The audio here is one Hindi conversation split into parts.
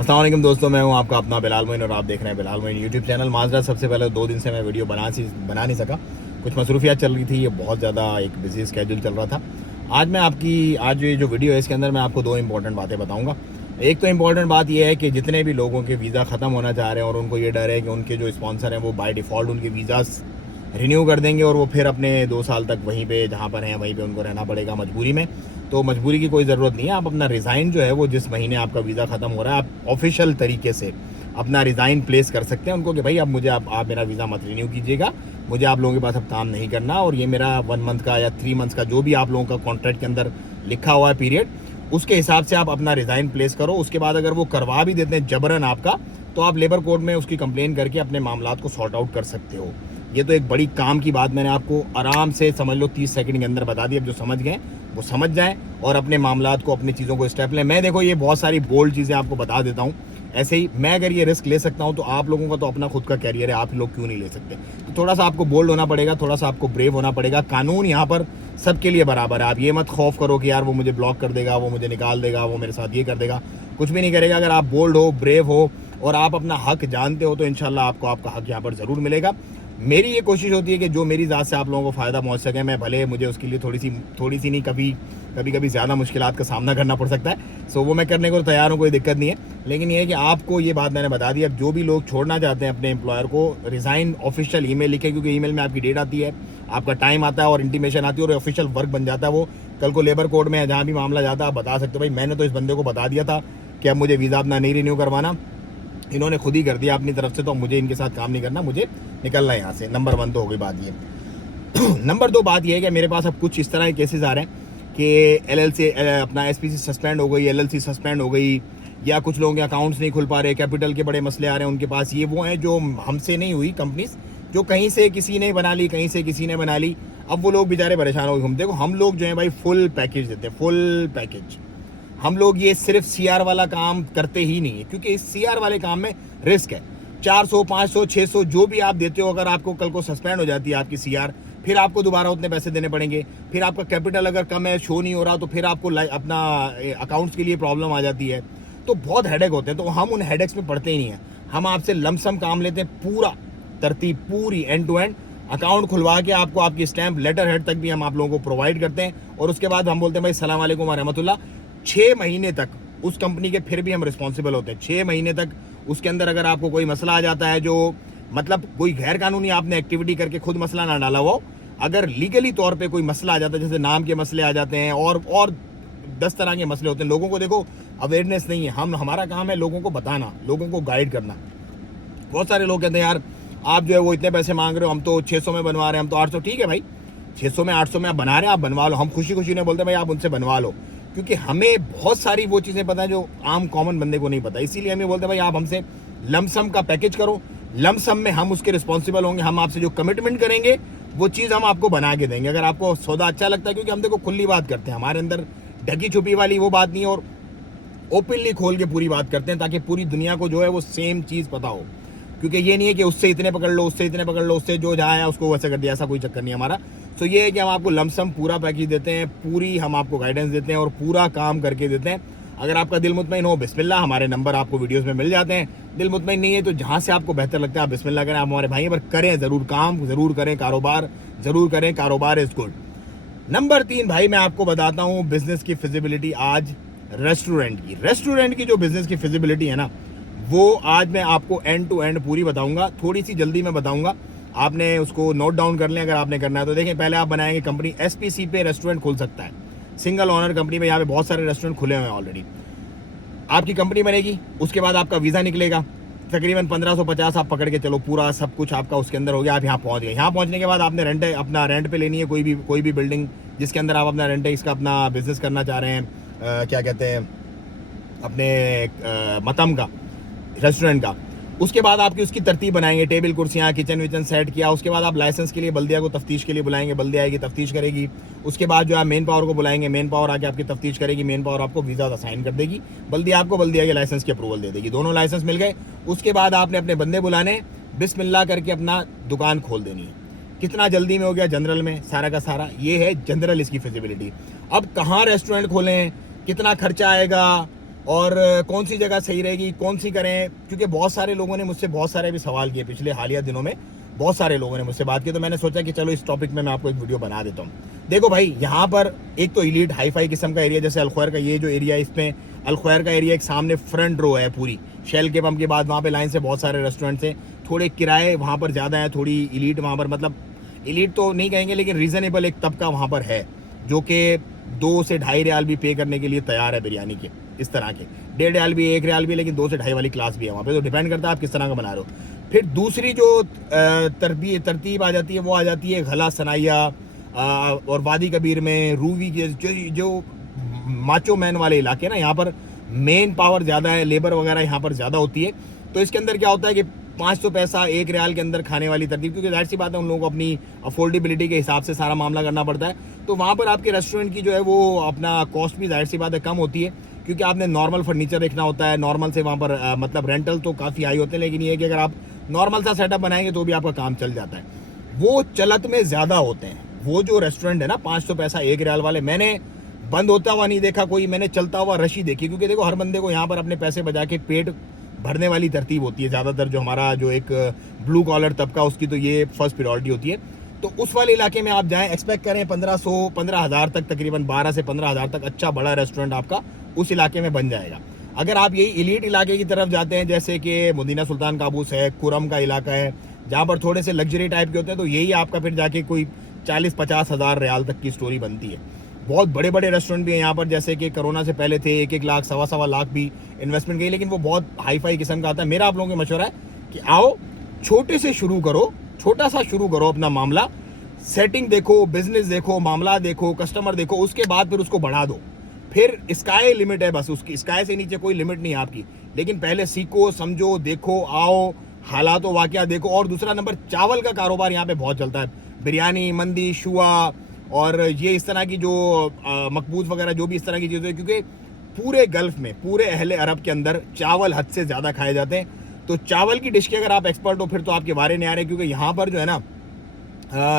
अस्सलाम वालेकुम दोस्तों, मैं हूं आपका अपना बिलाल मोइन और आप देख रहे हैं बिलाल मोइन यूट्यूब चैनल। माजरा सबसे पहले 2 दिन से मैं वीडियो बना नहीं सका, कुछ मसरूफियात चल रही थी, ये बहुत ज़्यादा एक बिजी स्केड्यूल चल रहा था। आज ये जो वीडियो है इसके अंदर मैं आपको 2 इंपॉर्टेंट बातें बताऊँगा। एक तो इम्पॉर्टेंट बात यह है कि जितने भी लोगों के वीज़ा ख़त्म होना चाह रहे हैं और उनको ये डर है कि उनके जो स्पॉन्सर हैं वो बाय डिफ़ॉल्ट उनके वीज़ास रिन्यू कर देंगे और वो फिर अपने 2 साल तक वहीं पे जहाँ पर हैं वहीं पे उनको रहना पड़ेगा मजबूरी में। तो मजबूरी की कोई ज़रूरत नहीं है। आप अपना रिज़ाइन जो है वो जिस महीने आपका वीज़ा ख़त्म हो रहा है, आप ऑफिशियल तरीके से अपना रिज़ाइन प्लेस कर सकते हैं उनको कि भाई अब मुझे आप मेरा वीज़ा मत रिन्यू कीजिएगा, मुझे आप लोगों के पास अब काम नहीं करना और ये मेरा 1 मंथ का या 3 मंथ्स का जो भी आप लोगों का कॉन्ट्रैक्ट के अंदर लिखा हुआ है पीरियड, उसके हिसाब से आप अपना रिज़ाइन प्लेस करो। उसके बाद अगर वो करवा भी देते हैं जबरन आपका, तो आप लेबर कोर्ट में उसकी कंप्लेन करके अपने मामलात को सॉर्ट आउट कर सकते हो। ये तो एक बड़ी काम की बात मैंने आपको आराम से समझ लो 30 सेकंड के अंदर बता दी। अब जो समझ गए वो समझ जाएं और अपने मामलात को, अपनी चीज़ों को स्टेप लें। मैं देखो ये बहुत सारी बोल्ड चीज़ें आपको बता देता हूँ। ऐसे ही मैं अगर ये रिस्क ले सकता हूँ तो आप लोगों का तो अपना खुद का कैरियर है, आप लोग क्यों नहीं ले सकते? तो थोड़ा सा आपको बोल्ड होना पड़ेगा, थोड़ा सा आपको ब्रेव होना पड़ेगा। कानून यहाँ पर सबके लिए बराबर है। आप ये मत खौफ करो कि यार वो मुझे ब्लॉक कर देगा, वो मुझे निकाल देगा, वो मेरे साथ ये कर देगा। कुछ भी नहीं करेगा। अगर आप बोल्ड हो, ब्रेव हो और आप अपना हक जानते हो तो इंशाल्लाह आपको आपका हक यहाँ पर ज़रूर मिलेगा। मेरी ये कोशिश होती है कि जो मेरी ज़ात से आप लोगों को फ़ायदा पहुंच सके, मैं भले मुझे उसके लिए थोड़ी सी नहीं, कभी ज़्यादा मुश्किलात का सामना करना पड़ सकता है। सो वो मैं करने को तैयार हूँ, कोई दिक्कत नहीं है। लेकिन ये है कि आपको ये बात मैंने बता दी। अब जो भी लोग छोड़ना चाहते हैं अपने एम्प्लॉयर को, रिज़ाइन ऑफिशियल ईमेल लिखें, क्योंकि ईमेल में आपकी डेट आती है, आपका टाइम आता है और इंटीमेशन आती है और ऑफिशियल वर्क बन जाता है। वो कल को लेबर कोर्ट में जहाँ भी मामला जाता है आप बता सकते हो भाई मैंने तो इस बंदे को बता दिया था कि अब मुझे वीज़ा अपना नहीं रिन्यू करवाना, इन्होंने खुद ही कर दिया अपनी तरफ से, तो मुझे इनके साथ काम नहीं करना, मुझे निकलना है यहाँ से। नंबर 1 तो हो गई बात ये। नंबर 2 बात ये है कि मेरे पास अब कुछ इस तरह के केसेस आ रहे हैं कि LLC अपना SPC सस्पेंड हो गई, LLC सस्पेंड हो गई, या कुछ लोगों के अकाउंट्स नहीं खुल पा रहे, कैपिटल के बड़े मसले आ रहे हैं उनके पास। ये वो हैं जो हमसे नहीं हुई कंपनीज, जो कहीं से किसी ने बना ली, कहीं से किसी ने बना ली। अब वो लोग बेचारे परेशान हो गए। देखो हम लोग जो है भाई फुल पैकेज देते हैं, फुल पैकेज। हम लोग ये सिर्फ CR वाला काम करते ही नहीं है, क्योंकि इस CR वाले काम में रिस्क है। 400, 500, 600 जो भी आप देते हो, अगर आपको कल को सस्पेंड हो जाती है आपकी CR, फिर आपको दोबारा उतने पैसे देने पड़ेंगे। फिर आपका कैपिटल अगर कम है, शो नहीं हो रहा, तो फिर आपको अपना अकाउंट्स के लिए प्रॉब्लम आ जाती है। तो बहुत हेडेक होते हैं। तो हम उन हेडेक्स में पड़ते ही नहीं है। हम आपसे लमसम काम लेते हैं, पूरा तरतीब, पूरी एंड टू एंड अकाउंट खुलवा के आपको आपकी स्टैंप, लेटर हेड तक भी हम आप लोगों को प्रोवाइड करते हैं। और उसके बाद हम बोलते हैं भाई सलाम वालेकुम व रहमतुल्लाह। 6 महीने तक उस कंपनी के फिर भी हम रिस्पॉन्सिबल होते हैं। 6 महीने तक उसके अंदर अगर आपको कोई मसला आ जाता है, जो मतलब कोई गैर कानूनी आपने एक्टिविटी करके खुद मसला ना डाला हो, अगर लीगली तौर पे कोई मसला आ जाता है, जैसे नाम के मसले आ जाते हैं और 10 तरह के मसले होते हैं। लोगों को देखो अवेयरनेस नहीं है। हमारा काम है लोगों को बताना, लोगों को गाइड करना। बहुत सारे लोग कहते हैं यार आप जो है वो इतने पैसे मांग रहे हो, हम तो 600 में बनवा रहे हैं, हम तो 800। ठीक है भाई, 600 में 800 में आप बना रहे हैं, आप बनवा लो। हम खुशी खुशी ने बोलते हैं भाई आप उनसे बनवा लो, क्योंकि हमें बहुत सारी वो चीज़ें पता है जो आम कॉमन बंदे को नहीं पता। इसीलिए हमें बोलते हैं भाई आप हमसे लमसम का पैकेज करो, लमसम में हम उसके रिस्पॉन्सिबल होंगे। हम आपसे जो कमिटमेंट करेंगे वो चीज़ हम आपको बना के देंगे, अगर आपको सौदा अच्छा लगता है। क्योंकि हम देखो खुली बात करते हैं, हमारे अंदर ढकी छुपी वाली वो बात नहीं है, और ओपनली खोल के पूरी बात करते हैं, ताकि पूरी दुनिया को जो है वो सेम चीज़ पता हो। क्योंकि ये नहीं है कि उससे इतने पकड़ लो, उससे इतने पकड़ लो, उससे जो जहाँ है उसको वैसे कर दिया, ऐसा कोई चक्कर नहीं हमारा। तो ये है कि हम आपको लमसम पूरा पैकेज देते हैं, पूरी हम आपको गाइडेंस देते हैं और पूरा काम करके देते हैं। अगर आपका दिल मुतमईन हो, बिस्मिल्लाह, हमारे नंबर आपको वीडियोस में मिल जाते हैं। दिल मुतमईन नहीं है तो जहाँ से आपको बेहतर लगता है आप बिस्मिल्लाह करें। आप हमारे भाई हैं, पर करें ज़रूर, काम ज़रूर करें, कारोबार ज़रूर करें। कारोबार इज़ गुड। नंबर 3 भाई मैं आपको बताता हूँ बिजनेस की फिजिबिलिटी। आज रेस्टोरेंट की जो बिजनेस की फिजिबिलिटी है ना, वो आज मैं आपको एंड टू एंड पूरी बताऊंगा। थोड़ी सी जल्दी में बताऊंगा, आपने उसको नोट डाउन कर लें अगर आपने करना है तो। देखें, पहले आप बनाएंगे कंपनी, SPC पे रेस्टोरेंट खुल सकता है, सिंगल ऑनर कंपनी में। यहाँ पे बहुत सारे रेस्टोरेंट खुले हुए हैं ऑलरेडी। आपकी कंपनी बनेगी, उसके बाद आपका वीज़ा निकलेगा, तकरीबन 1550 आप पकड़ के चलो, पूरा सब कुछ आपका उसके अंदर हो गया। आप यहाँ पहुँच गए। यहाँ पहुँचने के बाद आपने अपना रेंट पे लेनी है कोई भी बिल्डिंग जिसके अंदर आप अपना रेंट इसका अपना बिजनेस करना चाह रहे हैं, क्या कहते हैं, अपने मतम का, रेस्टोरेंट का। उसके बाद आपकी उसकी तरतीब बनाएंगे, टेबल कुर्सियाँ, किचन विचन सेट किया। उसके बाद आप लाइसेंस के लिए बल्दिया को तफ्तीश के लिए बुलाएंगे, बल्दिया आएगी तफ्तीश करेगी। उसके बाद जो है मेन पावर को बुलाएंगे, मेन पावर आके आपकी तफ्तीश करेगी, मेन पावर आपको वीज़ा असाइन कर देगी, बल्दिया आपको बल्दिया के लाइसेंस की अप्रूवल दे देगी। दोनों लाइसेंस मिल गए। उसके बाद आपने अपने बंदे बुलाने, बिस्मिल्लाह करके अपना दुकान खोल देनी है। कितना जल्दी में हो गया जनरल में सारा का सारा। ये है जनरल इसकी फिजिबिलिटी। अब कहाँ रेस्टोरेंट खोलें, कितना खर्चा आएगा, और कौन सी जगह सही रहेगी, कौन सी करें, क्योंकि बहुत सारे लोगों ने मुझसे बहुत सारे भी सवाल किए पिछले हालिया दिनों में, बहुत सारे लोगों ने मुझसे बात की, तो मैंने सोचा कि चलो इस टॉपिक में मैं आपको एक वीडियो बना देता हूँ। देखो भाई, यहाँ पर एक तो इलीट हाई फाई किस्म का एरिया, जैसे अलख्वैर का ये जो एरिया है, इसमें अलख्वैर का एरिया एक सामने फ्रंट रो है पूरी, शेल के पंप के बाद वहाँ पे लाइन से बहुत सारे रेस्टोरेंट्स हैं, थोड़े किराए वहाँ पर ज़्यादा है, थोड़ी इलीट वहाँ पर, मतलब इलीट तो नहीं कहेंगे लेकिन रीज़नेबल एक तबका वहाँ पर है, जो कि 2 से 2.5 रियाल भी पे करने के लिए तैयार है बिरयानी के, इस तरह के 1.5 रियाल भी, 1 रियाल भी, लेकिन 2 से 2.5 वाली क्लास भी है वहाँ पे, तो डिपेंड करता है आप किस तरह का बना रहे हो। फिर दूसरी जो तरतीब आ जाती है, वो आ जाती है घला सनाइया और वादी कबीर में रूवी के जो माचो मैन वाले इलाके ना, यहाँ पर मेन पावर ज़्यादा है, लेबर वगैरह यहाँ पर ज़्यादा होती है, तो इसके अंदर क्या होता है कि 500 पैसा 1 रियाल के अंदर खाने वाली तरतीब, क्योंकि जाहिर सी बात है उन लोगों को अपनी अफोर्डेबिलिटी के हिसाब से सारा मामला करना पड़ता है, तो वहाँ पर आपके रेस्टोरेंट की जो है वो अपना कॉस्ट भी जाहिर सी बात है कम होती है, क्योंकि आपने नॉर्मल फर्नीचर देखना होता है, नॉर्मल से वहाँ पर मतलब रेंटल तो काफ़ी हाई होते हैं, लेकिन ये है कि अगर आप नॉर्मल सा सेटअप बनाएंगे तो भी आपका काम चल जाता है। वो चलत में ज़्यादा होते हैं, वो जो रेस्टोरेंट है ना 500 पैसा 1 रियाल वाले, मैंने बंद होता हुआ नहीं देखा कोई, मैंने चलता हुआ रशी देखी, क्योंकि देखो हर बंदे को यहाँ पर अपने पैसे बचा के पेट भरने वाली तरतीब होती है ज़्यादातर, जो हमारा जो एक ब्लू कॉलर तबका उसकी तो ये फर्स्ट प्रायोरिटी होती है। तो उस वाले इलाके में आप जाएं, एक्सपेक्ट करें 1500-15,000 तक, तकरीबन 12 से 15,000 तक अच्छा बड़ा रेस्टोरेंट आपका उस इलाके में बन जाएगा। अगर आप यही इलीट इलाके की तरफ जाते हैं, जैसे कि मदीना सुल्तान काबूस है, कुरम का इलाका है, जहाँ पर थोड़े से लग्जरी टाइप के होते हैं, तो यही आपका फिर जाके कोई 40-50 हज़ार रियाल तक की स्टोरी बनती है। बहुत बड़े बड़े रेस्टोरेंट भी हैं यहाँ पर, जैसे कि कोरोना से पहले थे 1-1 लाख 1.25 लाख भी इन्वेस्टमेंट गई, लेकिन वो बहुत हाई फाई किस्म का आता है। मेरा आप लोगों को मशवरा है कि आओ छोटे से शुरू करो, छोटा सा शुरू करो अपना मामला, सेटिंग देखो, बिजनेस देखो, मामला देखो, कस्टमर देखो, उसके बाद फिर उसको बढ़ा दो। फिर स्काई लिमिट है बस, उसकी स्काई से नीचे कोई लिमिट नहीं है आपकी, लेकिन पहले सीखो, समझो, देखो, आओ, हालात वाकया देखो। और दूसरा नंबर, चावल का कारोबार यहाँ पे बहुत चलता है, बिरयानी, मंदी, शुआ और ये इस तरह की जो मकबूज वगैरह जो भी इस तरह की चीज़ें, क्योंकि पूरे गल्फ में, पूरे अहले अरब के अंदर चावल हद से ज़्यादा खाए जाते हैं। तो चावल की डिश के अगर आप एक्सपर्ट हो फिर तो आपके बारे नहीं आ रहे, क्योंकि यहाँ पर जो है ना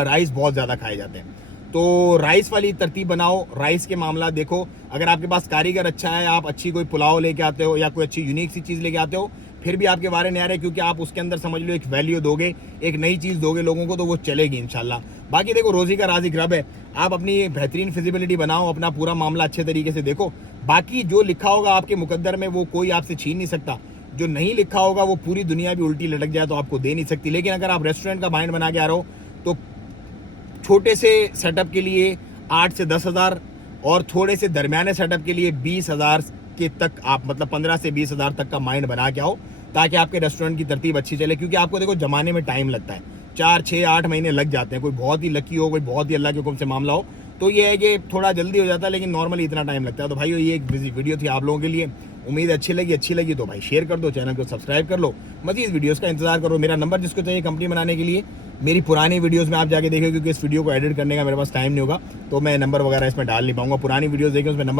राइस बहुत ज़्यादा खाए जाते हैं। तो राइस वाली तरतीब बनाओ, राइस के मामला देखो। अगर आपके पास कारीगर अच्छा है, आप अच्छी कोई पुलाव लेके आते हो या कोई अच्छी यूनिक सी चीज़ लेके आते हो, फिर भी आपके बारे नहीं आ रहे, क्योंकि आप उसके अंदर समझ लो एक वैल्यू दोगे, एक नई चीज़ दोगे लोगों को, तो वो चलेगी इंशाल्लाह। बाकी देखो रोज़ी का राज़ रब है, आप अपनी बेहतरीन फिजिबिलिटी बनाओ, अपना पूरा मामला अच्छे तरीके से देखो। बाकी जो लिखा होगा आपके मुकद्दर में वो कोई आपसे छीन नहीं सकता, जो नहीं लिखा होगा वो पूरी दुनिया भी उल्टी लटक जाए तो आपको दे नहीं सकती। लेकिन अगर आप रेस्टोरेंट का माइंड बना के आ रहे हो तो छोटे से सेटअप के लिए 8 से 10 हज़ार और थोड़े से दरमियाने सेटअप के लिए 20 हज़ार के तक आप, मतलब 15 से 20 हज़ार तक का माइंड बना के आओ, ताकि आपके रेस्टोरेंट की तरतीब अच्छी चले। क्योंकि आपको देखो जमाने में टाइम लगता है, 4-6-8 महीने लग जाते हैं। कोई बहुत ही लकी हो, कोई बहुत ही अल्लाह के हुक्म से मामला हो तो ये है कि थोड़ा जल्दी हो जाता है, लेकिन नॉर्मली इतना टाइम लगता है। तो भाई ये एक वीडियो थी आप लोगों के लिए, उम्मीद अच्छी लगी तो भाई शेयर कर दो, चैनल को सब्सक्राइब कर लो, मजीद वीडियोस का इंतजार करो। मेरा नंबर जिसको चाहिए कंपनी बनाने के लिए, मेरी पुरानी वीडियोस में आप जाके देखो, क्योंकि इस वीडियो को एडिट करने का मेरे पास टाइम नहीं होगा, तो मैं नंबर वगैरह इसमें डाल नहीं पाऊंगा। पुरानी वीडियोस देखें, उसमें नंबर